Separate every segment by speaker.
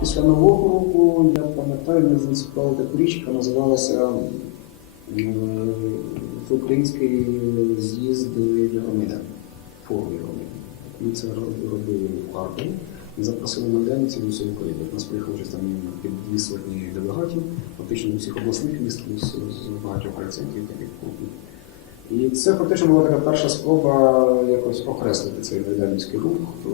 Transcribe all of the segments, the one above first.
Speaker 1: після Нового року, я пам'ятаю, ми зацікавили таку річ, яка називалася е, Український з'їзд громадян, форум громадян. Ми це робили в Харкові. Запросили майданців з усієї України. У нас приїхало вже там під дві сотні делегатів, фактично усіх обласних міст, з, багатьох райцентрів таких. І це фактично була така перша спроба якось окреслити цей майданівський рух, е,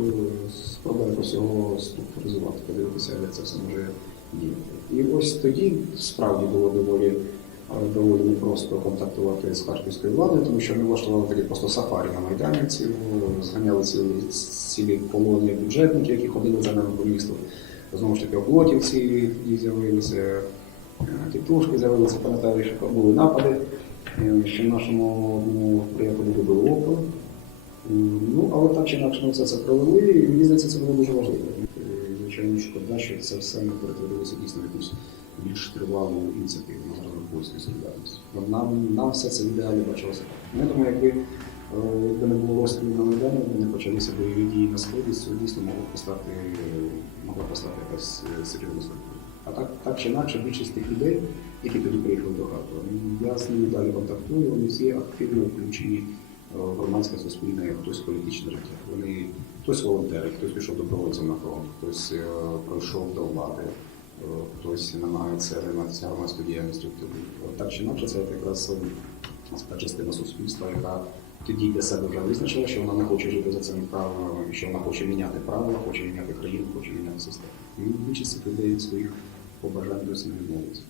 Speaker 1: спроба якось його структуризувати, подивитися, як це все може діяти. І ось тоді справді було доволі, е, доволі непросто контактувати з харківською владою, тому що ми влаштували такі просто сафарі на Майданівці, зганяли цілі, цілі колони бюджетників, які ходили за нами по місту. Знову ж таки, оплотівці тоді з'явилися, е, тітушки з'явилися, пам'ятаю, що були напади. Е, Ще в нашому одному приятелю вибили око. М, Ну, але так чи інакше ми все це провели, і мені здається, це було дуже важливо. Е, Звичайно, шкода, що це все не перетворилося дійсно в якусь більш тривалу ініціативу на польської солідарності. Нам, нам все це в ідеалі бачилося. Я думаю, якби, е, якби не було розстрілів на Майдані, не почалися бойові дії на сході, це дійсно могло постати, е, могла постати якась е, серйозна структура. А так, так чи інакше, більшість тих людей, які тоді приїхали до Харкова, я з ними далі контактую, вони всі активно включені е, в громадське суспільне, хтось політичне життя. Вони хтось волонтери, хтось пішов добровольцем на фронт, хтось е, пройшов до влади, е, хтось намагається займатися громадською діяльністю. Так чи інакше, це якраз е, та частина суспільства, яка тоді для себе вже визначила, що вона не хоче жити за цими правилами, що вона хоче міняти правила, хоче міняти країну, хоче міняти систему. І більшість людей своїх побажань до відмовиться.